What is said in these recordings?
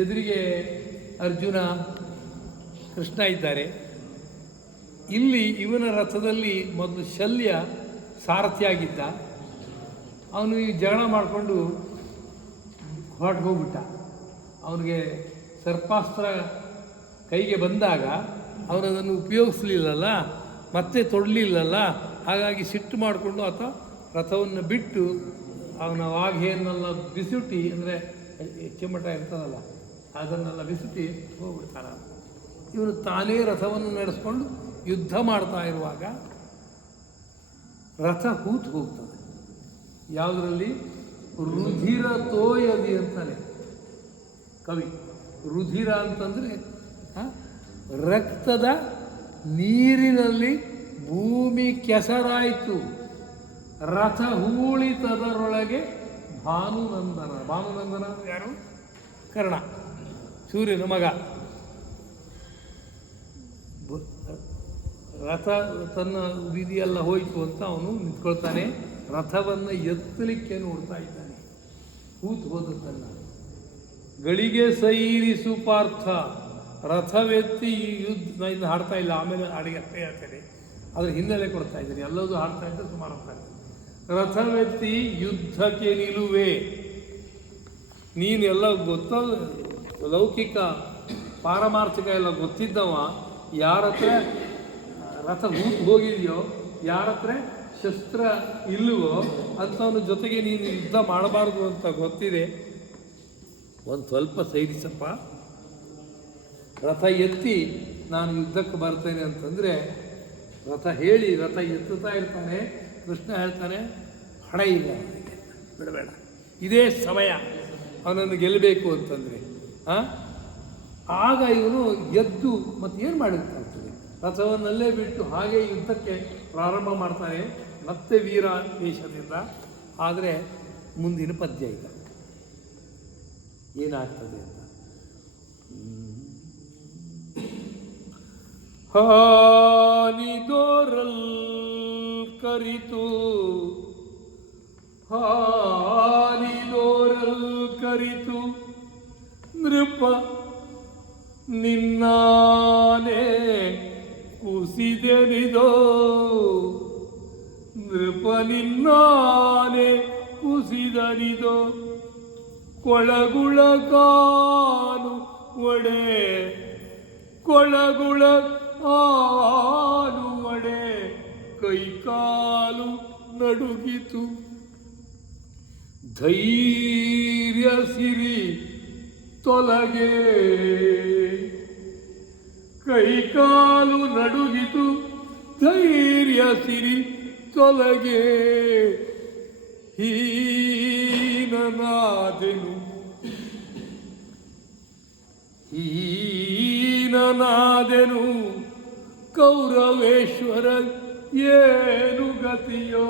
ಎದುರಿಗೆ ಅರ್ಜುನ ಕೃಷ್ಣ ಇದ್ದಾರೆ. ಇಲ್ಲಿ ಇವನ ರಥದಲ್ಲಿ ಮೊದಲು ಶಲ್ಯ ಸಾರಥಿಯಾಗಿದ್ದ. ಅವನು ಈ ಜಗಳ ಮಾಡಿಕೊಂಡು ಹೊರಟು ಹೋಗ್ಬಿಟ್ಟ. ಅವನಿಗೆ ಸರ್ಪಾಸ್ತ್ರ ಕೈಗೆ ಬಂದಾಗ ಅವನದನ್ನು ಉಪಯೋಗಿಸ್ಲಿಲ್ಲಲ್ಲ, ಮತ್ತೆ ತೊಡಲಿಲ್ಲಲ್ಲ, ಹಾಗಾಗಿ ಸಿಟ್ಟು ಮಾಡಿಕೊಂಡು ಆತ ರಥವನ್ನು ಬಿಟ್ಟು ಅವನ ವಾಘೆಯನ್ನೆಲ್ಲ ಬಿಸುಟಿ ಅಂದರೆ ಚಿಮ್ಮಟ ಇರ್ತದಲ್ಲ. ಅದನ್ನೆಲ್ಲ ಬಿಸುತಿ ಹೋಗ್ಬಿಡ್ತಾನ ಇವನು ತಾನೇ ರಥವನ್ನು ನಡೆಸ್ಕೊಂಡು ಯುದ್ಧ ಮಾಡ್ತಾ ಇರುವಾಗ ರಥ ಕೂತು ಹೋಗ್ತದೆ. ಯಾವುದರಲ್ಲಿ? ರುಧಿರ ತೋಯದಿ ಅಂತಾನೆ. ಕವಿ, ರುಧಿರ ಅಂತಂದರೆ ರಕ್ತದ ನೀರಿನಲ್ಲಿ ಭೂಮಿ ಕೆಸರಾಯಿತು. ರಥ ಹೂಳಿತದರೊಳಗೆ ಭಾನುನಂದನ. ಭಾನುನಂದನ ಯಾರು? ಕರ್ಣ. ಸೂರ್ಯನ ಮಗ. ರಥ, ತನ್ನ ವಿಧಿಯೆಲ್ಲ ಹೋಯಿತು ಅಂತ ಅವನು ನಿಂತ್ಕೊಳ್ತಾನೆ. ರಥವನ್ನು ಎತ್ತಲಿಕ್ಕೆ ನೋಡ್ತಾ ಇದ್ದಾನೆ. ಕೂತು ತನ್ನ. ಗಳಿಗೆ ಸೈರಿಸು ಪಾರ್ಥ. ರಥವೆತ್ತಿ ಯುದ್ಧ ನಾನು ಇನ್ನು ಹಾಡ್ತಾ ಇಲ್ಲ, ಆಮೇಲೆ ಹಾಡಿಗೆ ಅಷ್ಟೇ ಹೇಳ್ತೇನೆ. ಅದ್ರ ಹಿನ್ನೆಲೆ ಕೊಡ್ತಾ ಇದ್ದೀನಿ. ಎಲ್ಲದೂ ಹಾಡ್ತಾ ಇದ್ದರೆ ಸುಮಾರು ಆಗ್ತಾ ರಥವೆತ್ತಿ ಯುದ್ಧಕ್ಕೆ ನಿಲುವೆ ನೀನೆಲ್ಲ ಗೊತ್ತ ಲೌಕಿಕ ಪಾರಮಾರ್ಥಿಕ ಎಲ್ಲ ಗೊತ್ತಿದ್ದವ, ಯಾರ ಹತ್ರ ರಥ ಹೂತ್ ಹೋಗಿದೆಯೋ, ಯಾರ ಹತ್ರ ಶಸ್ತ್ರ ಇಲ್ಲವೋ ಅಂಥವನ ಜೊತೆಗೆ ನೀನು ಯುದ್ಧ ಮಾಡಬಾರ್ದು ಅಂತ ಗೊತ್ತಿದೆ. ಒಂದು ಸ್ವಲ್ಪ ಸೈರಿಸಪ್ಪ. ರಥ ಎತ್ತಿ ನಾನು ಯುದ್ಧಕ್ಕೆ ಬರ್ತೇನೆ ಅಂತಂದರೆ, ರಥ ಹೇಳಿ, ರಥ ಎತ್ತುತ್ತಾ ಇರ್ತಾನೆ, ಕೃಷ್ಣ ಹೇಳ್ತಾನೆ, ಹಣ ಇಲ್ಲ. ಬಿಡಬೇಡ. ಇದೇ ಸಮಯ. ಅವನನ್ನು ಗೆಲ್ಲಬೇಕು ಅಂತಂದರೆ? ಆಗ ಇವನು ಎದ್ದು ಮತ್ತೆ ಏನು ಮಾಡಿರ್ತಾಗ್ತದೆ ರಥವನ್ನಲ್ಲೇ ಬಿಟ್ಟು ಹಾಗೆ ಯುದ್ಧಕ್ಕೆ ಪ್ರಾರಂಭ ಮಾಡ್ತಾನೆ. ಮತ್ತೆ ವೀರ ವೇಷದಿಂದ. ಆದರೆ ಮುಂದಿನ ಪದ್ಯ ಇಲ್ಲ ಏನಾಗ್ತದೆ ಅಂತ. ಹಾನಿದೋರಲ್ ಕರಿತು. ಹಾನಿದೋರಲ್ ಕರಿತು. ನೃಪ ನಿನ್ನೇ ಕುಸಿದೆನಿದೋ? ನೃಪ ನಿನ್ನೇ ಕುಸಿದನಿದೋ? ಕೊಳಗುಳ ಕಾಲು ಒಡೆ, ಕೊಳಗುಳ ಹಾಲು ಒಡೆ, ಕೈಕಾಲು ನಡುಗಿತು. ಧೈರ್ಯ ಸಿರಿ ತೊಲಗೆ. ಕೈಕಾಲು ನಡುಗಿತು ಧೈರ್ಯ ಸಿರಿ ತೊಲಗೆ. ಹೀನನಾದೆನು. ಹೀನನಾದೆನು. ಕೌರವೇಶ್ವರ ಏನು ಗತಿಯೋ?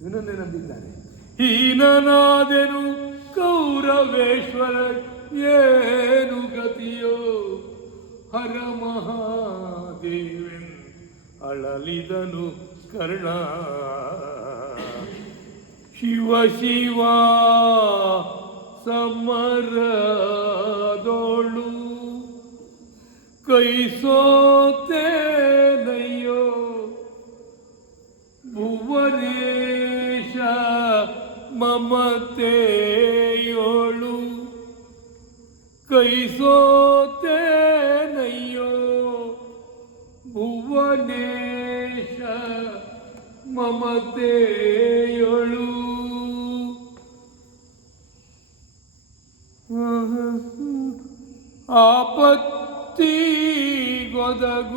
ಇವನನ್ನೇ ನಂಬಿದ್ದಾನೆ. ಹೀನನಾದೆನು. ಕೌರವೇಶ್ವರ ಏನು ಗತಿಯೋ? ಹರ ಮಹಾದೇವನ್ ಅಳಲಿದನು ಕರ್ಣ. ಶಿವ ಶಿವ ಸಮರದೋಳು. ಕೈ ಸೋತೇನಯ್ಯೋ ಭುವನೇಶ ಮಮತೆಯೋಳು ಕೈ ಸೋತೇನಯ್ಯೋ ಭುವನೇಶ ಮಮತೆಯೋಳು. ಆಪತ್ತಿ ಗೊದಗುವನೆಂದು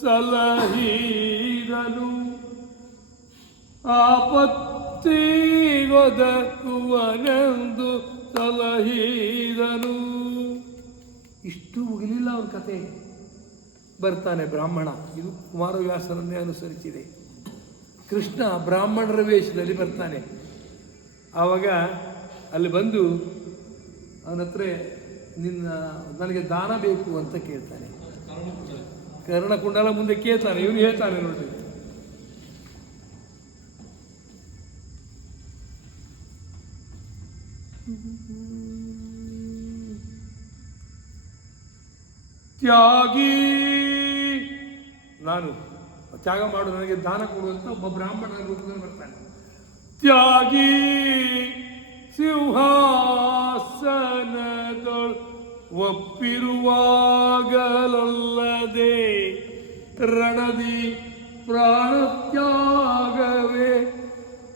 ಸಲಹಿದನು ಆಪತ್ತಿ ಗೊದಗುವನೆಂದು ಸಲಹಿದನು ಇಷ್ಟು ಮುಗಿಲಿಲ್ಲ ಅವನ ಕತೆ. ಬರ್ತಾನೆ ಬ್ರಾಹ್ಮಣ. ಇದು ಕುಮಾರವ್ಯಾಸರನ್ನೇ ಅನುಸರಿಸಿದೆ. ಕೃಷ್ಣ ಬ್ರಾಹ್ಮಣರ ವೇಷದಲ್ಲಿ ಬರ್ತಾನೆ. ಆವಾಗ ಅಲ್ಲಿ ಬಂದು ಅವನ ಹತ್ರ ನಿನ್ನ, ನನಗೆ ದಾನ ಬೇಕು ಅಂತ ಕೇಳ್ತಾನೆ. ಕರ್ಣಕುಂಡಲ ಮುಂದೆ ಕೇಳ್ತಾನೆ. ಇವನು ಹೇಳ್ತಾನೆ ನೋಡಿ ತ್ಯಾಗಿ. ನಾನು ತ್ಯಾಗ ಮಾಡು, ನನಗೆ ದಾನ ಕೊಡುವಂತ ಒಬ್ಬ ಬ್ರಾಹ್ಮಣನ ರೂಪದಲ್ಲಿ ಬರ್ತಾನೆ. ತ್ಯಾಗಿ ಸಿಂಹಾಸನದೊಳ್ ಒಪ್ಪಿರುವಾಗಲಲ್ಲದೆ ರಣದಿ ಪ್ರಾಣತ್ಯಾಗವೇ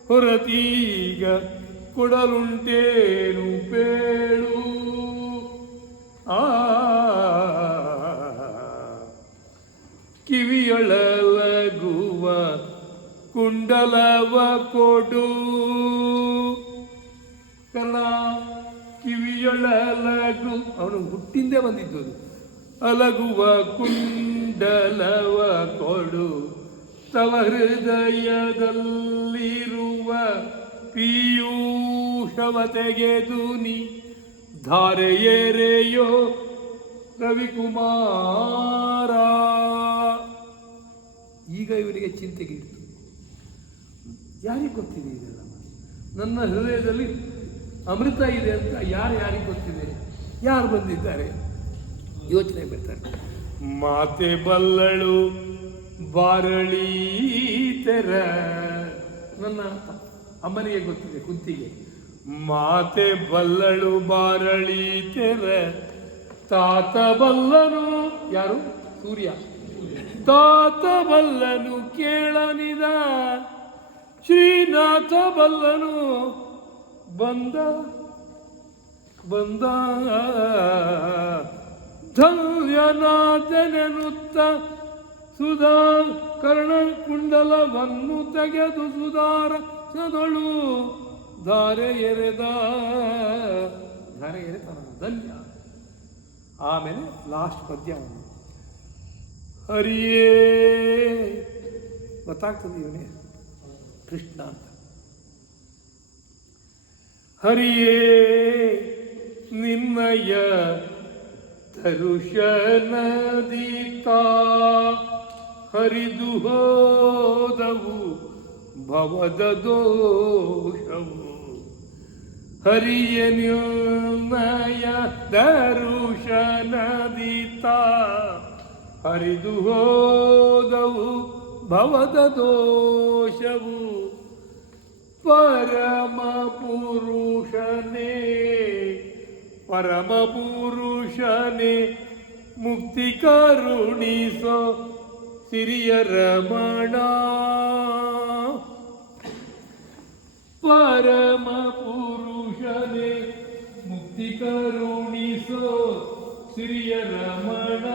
ಹೊರತೀಗ ಕೊಡಲುಂಟೇನು ಪೇಳು. ಆ, ಕಿವಿಯೊಳಲಗುವ ಕುಂಡಲವ ಕೊಡು. ಕಲಾ ಕಿವಿಯೊಳಲಗು, ಅವನು ಹುಟ್ಟಿಂದೇ ಬಂದಿದ್ದು. ಅಲಗುವ ಕುಂಡಲವ ಕೊಡು. ತವ ಹೃದಯದಲ್ಲಿರುವ ಪೀಯೂಷವ ತೆಗೆದು ನೀ ಧಾರೆ ಎರೆಯೋ ರವಿಕುಮಾರ. ಈಗ ಇವರಿಗೆ ಚಿಂತೆಗೆ ಯಾರಿಗೆ ಗೊತ್ತಿದೆ ಇದೆಲ್ಲ? ನನ್ನ ಹೃದಯದಲ್ಲಿ ಅಮೃತ ಇದೆ ಅಂತ ಯಾರು ಯಾರಿಗೆ ಗೊತ್ತಿದೆ? ಯಾರು ಬಂದಿದ್ದಾರೆ? ಯೋಚನೆ ಬರ್ತಾರೆ ಮಾತೆ ಬಲ್ಲಳು ಬಾರಳೀತೆರ ನನ್ನ ಅಮ್ಮನಿಗೆ ಗೊತ್ತಿದೆ, ಕುಂತಿಗೆ. ಮಾತೆ ಬಲ್ಲಳು ಬಾರಳಿ ತೆರೆ, ತಾತ ಬಲ್ಲನು, ಯಾರು? ಸೂರ್ಯ. ತಾತ ಬಲ್ಲನು ಕೇಳನಿದ, ಶ್ರೀನಾಥ ಬಲ್ಲನು ಬಂದ ಬಂದ. ಧನ್ಯನಾಥನೆನುತ್ತ ಸುಧಾ ಕರ್ಣ ಕುಂಡಲವನ್ನು ತೆಗೆದು ಸುಧಾರ ಸದಳು ಧಾರೆ ಎರೆದ. ಧಾರೆ ಎರೆತನ ಧನ್ಯ. ಆಮೇಲೆ ಲಾಸ್ಟ್ ಪದ್ಯ ಅವನು. ಹರಿಯೇ. ಗೊತ್ತಾಗ್ತದೆ ಇವನೇ ಕೃಷ್ಣ ಅಂತ. ಹರಿಯೇ ನಿನ್ನಯ ತರುಷನದೀತಾ ಹರಿದು ಹೋದವು ಭವದ ದೋಷವು ಹರಿಯ ನಿರ್ಣಯ ದರುಷನದೀತಾ ಹರಿದು ಹೋದವು ಭವದ ದೋಷವು ಪರಮ ಪುರುಷನೇ. ಪರಮ ಪುರುಷನೇ ಮುಕ್ತಿ ಕರುಣಿಸೋ ಸಿರಿಯ ರಮಣ ಪರಮ ಪುರುಷನೇ ಮುಕ್ತಿ ಕರುಣಿಸೋ ಸಿರಿಯ ರಮಣ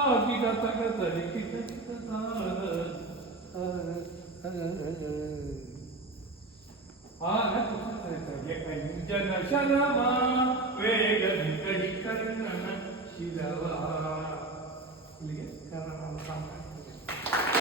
ಆಗಿದ ತಗ ತರಿಕಿತ ಜನ ಶರಮ ವೇಗ ಕಡಿ ಕರ್ಣನ ಶಿಲವ ಇಲ್ಲಿಗೆ ಕರ್ಣನ ಸಾಮ್ರಾಜ್ಯ